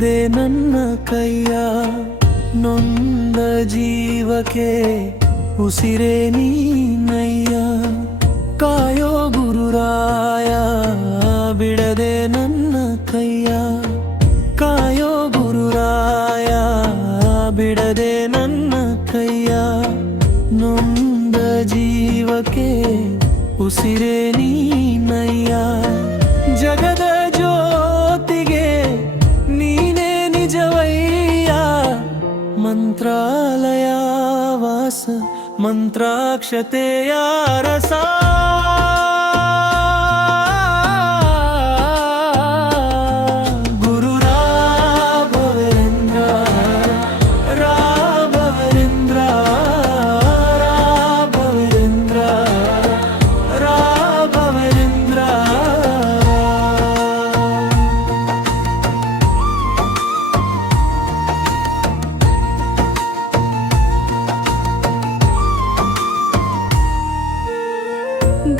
ಬಿಡದೆ ನನ್ನ ಕೈಯ ನೊಂದ ಜೀವಕ್ಕೆ ಉಸಿರೇ ನೀನಯ್ಯ ಕಾಯೋ ಗುರುರಾಯ ಬಿಡದೆ ನನ್ನ ಕೈಯ ಕಾಯೋ ಗುರುರಾಯ ಬಿಡದೆ ನನ್ನ ಕೈಯ ನೊಂದ ಜೀವಕ್ಕೆ ಉಸಿರೇ ನೀನಯ್ಯ ಜಗದ ಜ್ಯೋತಿಗೆ ನೀನೇ ನಿಜವಯ್ಯ ಮಂತ್ರಾಲಯ ವಾಸ ಮಂತ್ರಾಕ್ಷತೆಯ ರಸ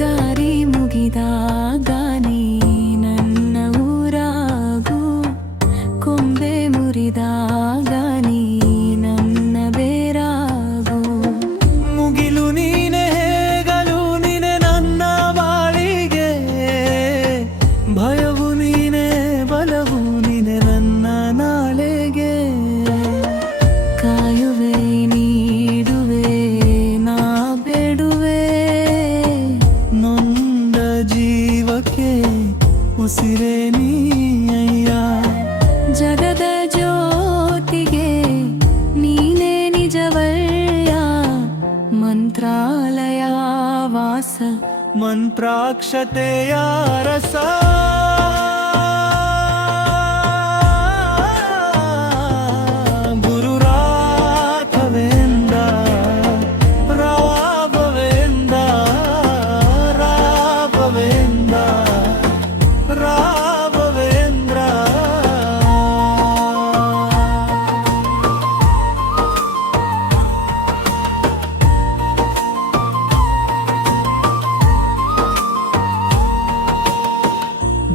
ದಾರಿ ಮುಗಿದಾಗ ನೀ ನನ್ನ ಊರಾಗು ಕೊಂಬೆ ಮುರಿದಾಗ ನೀ ನನ್ನ ಬೇರಾಗು ಮುಗಿಲು ನೀನೆ ಹೇಗಲು ನೀನೆ ನನ್ನ ಬಾಳಿಗೆ ಭಯವು ನೀನೆ ಬಲವು ನೀನೆ ನನ್ನ ನಾಳೆಗೆ ಕಾಯುವೆ ನೀಡುವೆ ನಾ ಬೇಡುವೆ ನೊಂದ ಜೀವಕ್ಕೆ ಉಸಿರೇ ನೀಯ್ಯ ಜಗದ ಜ್ಯೋತಿಗೆ ನೀನೇ ನಿಜವಯ್ಯ ಮಂತ್ರಾಲಯ ವಾಸ ಮಂತ್ರಾಕ್ಷತೆಯ ರಸ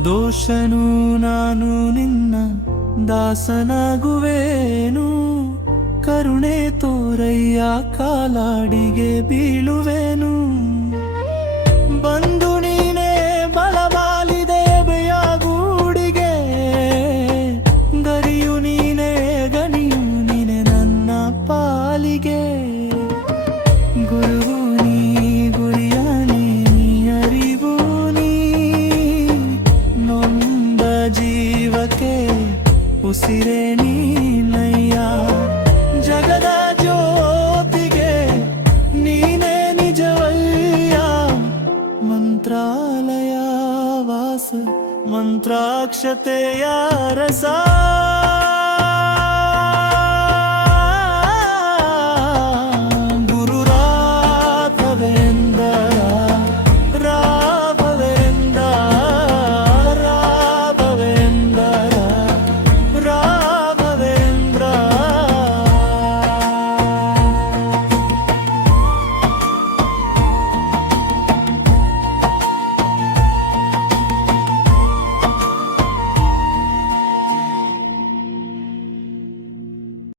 ದೋಷನು ನಾನು ನಿನ್ನ ದಾಸನಾಗುವೇನು ಕರುಣೆ ತೋರಯ್ಯ ಕಾಲಾಡಿಗೆ ಬೀಳುವೆನು ಬಂದು ನೀನೇ ಬಲವಾಲಿದೆ ಬೆಯಾಗೂಡಿಗೆ ಗರಿಯು ನೀನೇ ಗಣಿಯು ನೀನೆ ನನ್ನ ಪಾಲಿಗೆ ಗುರುವು ನೀ ಗುರಿಯ ನೀ ಅರಿವು ನೀ ನೊಂದ ಜೀವಕ್ಕೆ ಉಸಿರೇ ನೀನಯ್ಯ ಜಗದ ಜ್ಯೋತಿಗೆ ನೀನೇ ನಿಜವಯ್ಯ ಮಂತ್ರಾಲಯ ವಾಸ ಮಂತ್ರಾಕ್ಷತೆಯ ರಸ